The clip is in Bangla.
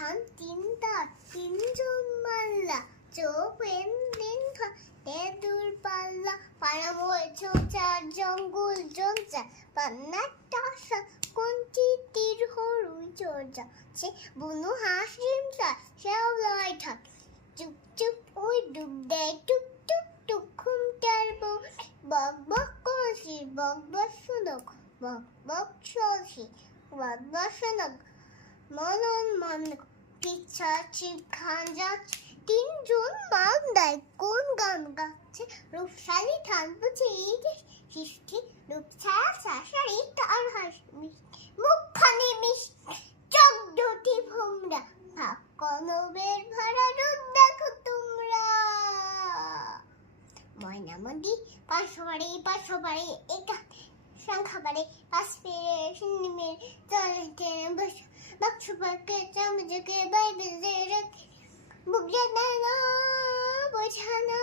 ধান তিন দাঁত তিনজন মাল্লা চোখ দিন তেঁতুল পাল্লা পাড়াময় চৌচার জঙ্গল জঞ্চা পান্নার টাসা কোনটি তীর হরুই চর্চা সে বুনো হাঁস ডিমটা শেওলাই ঠাক চুপ চুপ ওই ডুব দেয় টুক টুক টুক ঘুমটার বউ বক বক কলসি বক বক শুনক বক বক চলছি বক বক শুনক মনন মন পিছা চিপ খান যাচ্ছে তিনজন মান দেয় কোন গান গাচ্ছে রূপশালী ধান বুঝে এই যে সৃষ্টি রূপ ছায়া শাড়ি তার হাসি মুখখানি মিষ্টি চোখ দুটি ভোমরা ভাব কলবের ভরা রোদ দেখো তোমরা ময়নামতি পাঁচশো বাড়ি একা সংখ্যা বাড়ি পাঁচ পেরে সিন্নিমের জলে টেনে বসে বাক্স পাকে চামচকে বাইবেল রেখে বুক জানা বোঝানা